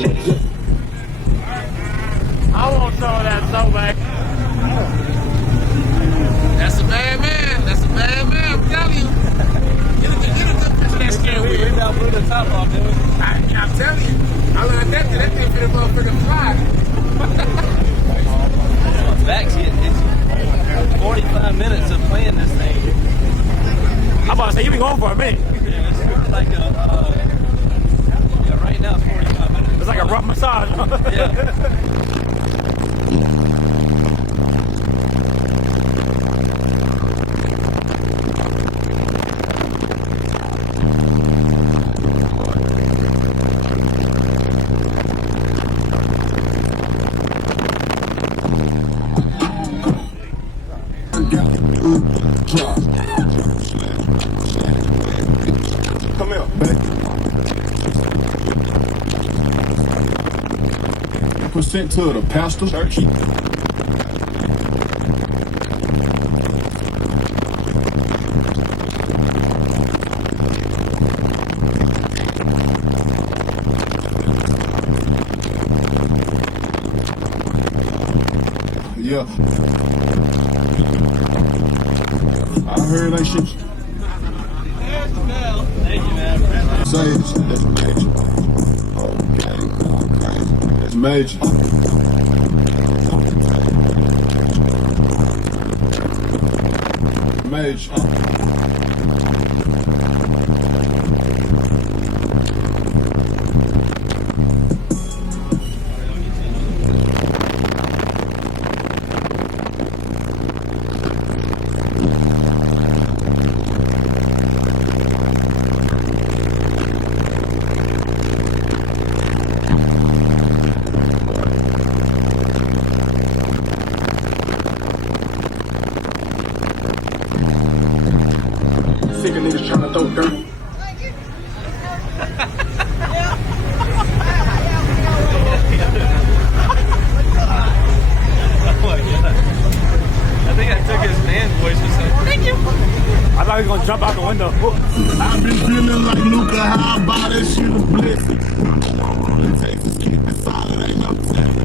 I want some of that so bad. That's a bad man. That's a bad man. I'm telling you. Get a good picture of that scale wheel. We about blew the top off, didn't we? I'm telling you. I learned that thing for the motherfucking fly. Back's getting itchy. 45 minutes of playing this thing. I'm about to say, you've been going for a minute. Yeah, it's like a, right now it's 45 minutes. It's like a rough massage. Yeah. Come here. Percent to the pastor. Church. Yeah. I heard that shit. There's the bell. Thank you, man. Say that's major. That's major. Major. Sick of niggas trying to throw dirt. Oh my God. I think I took his man voice or something. Thank you. I thought he was going to jump out the window. I've been feeling like Luca, how about that shit a blessing? All it takes is keep it solid, ain't no telling.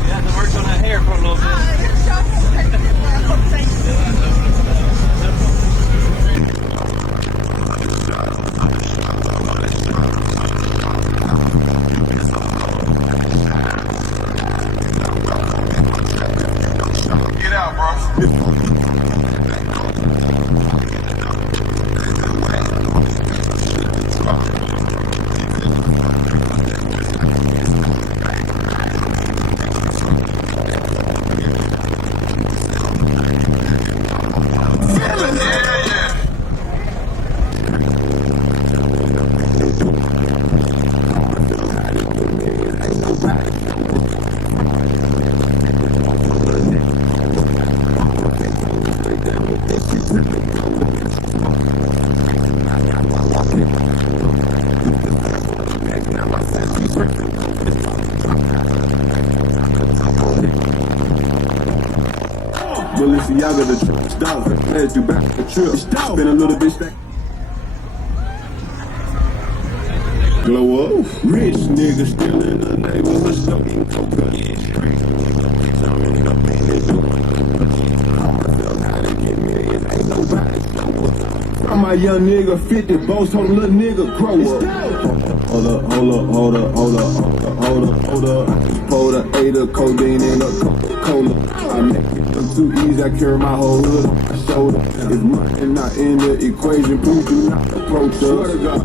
You have to work on that hair for a little bit. Get out, bro. Balenciaga the trip stop. Had you back the trip. Stop. Been a little bit stacked. Glow up. Rich nigga still in the neighborhood smoking cocaine. I'm my young nigga 50 boss, told little nigga grow up. Hold up. Pour the 8 of codeine in a Coca-Cola. I make it look too easy, I carry my whole hood on my shoulder. If money not in the equation, please do not approach us. Swear to God.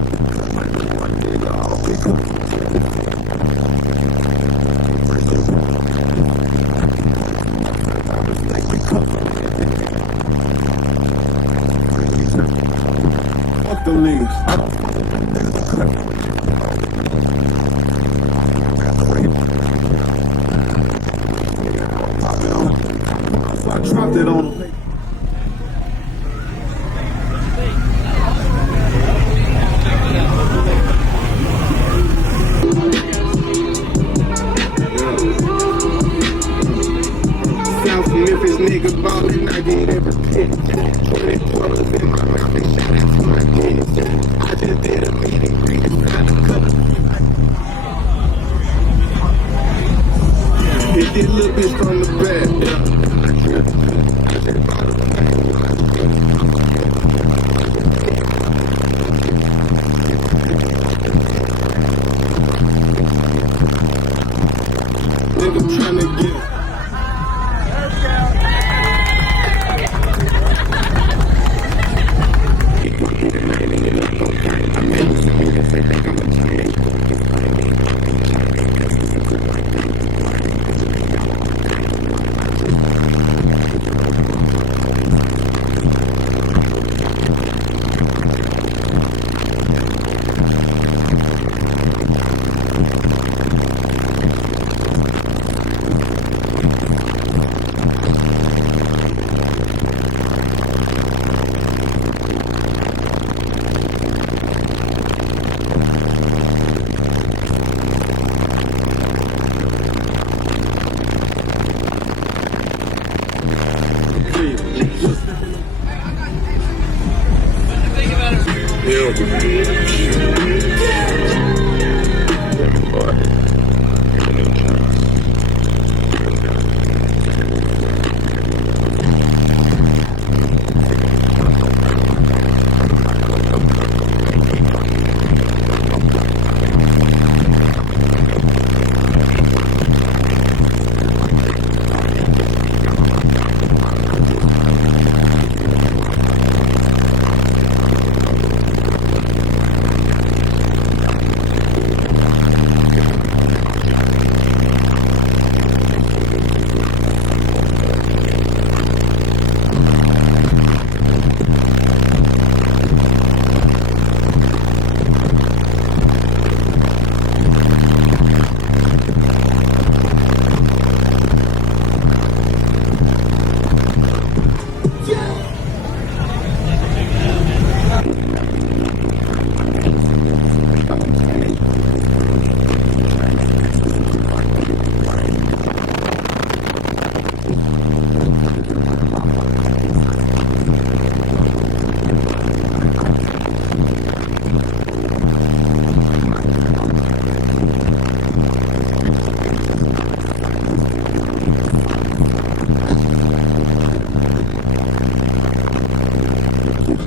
Fuck them niggas. Memphis nigga ballin', I get everything. 20 quarters in my mouth and shout out to my kids. I just did a meet and greet and found a couple. Hit this little bitch from the back. Nigga tryna get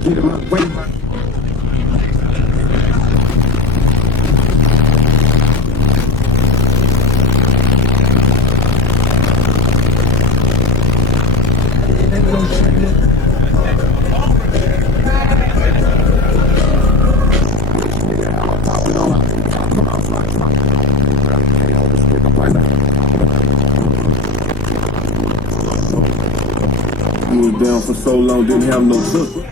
get in my way. I was down for so long, didn't have no sister.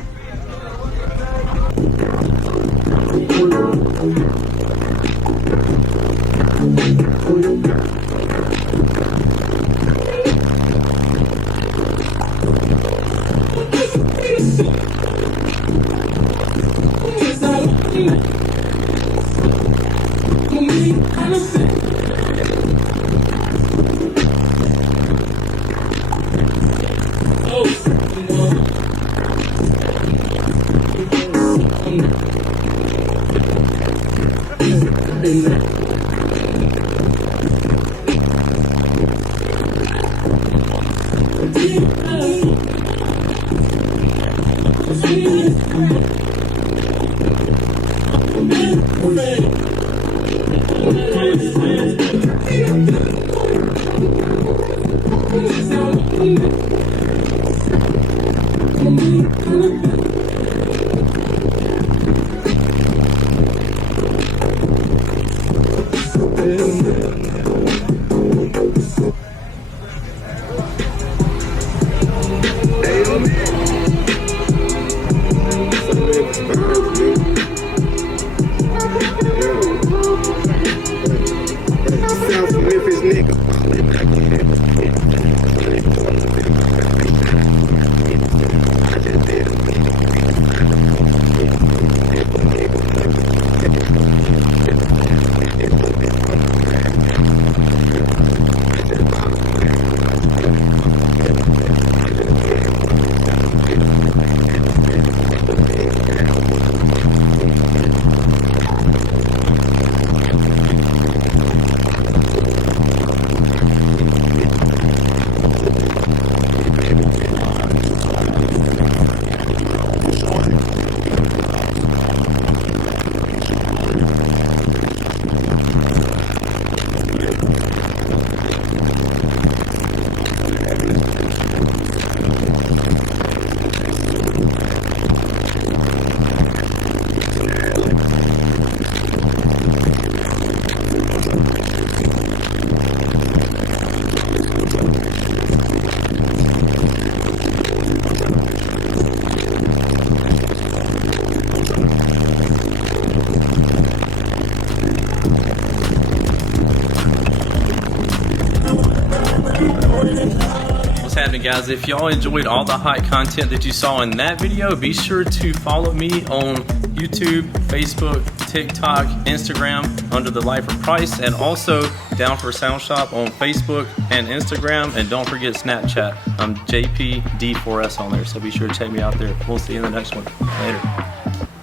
what's happening, guys. If y'all enjoyed all the hot content that you saw in that video, be sure to follow me on YouTube, Facebook, TikTok, Instagram under the Lifer Price, and also Down for Sound Shop on Facebook and Instagram. And don't forget Snapchat. I'm JPD4S on there, so be sure to check me out there. We'll see you in the next one. Later.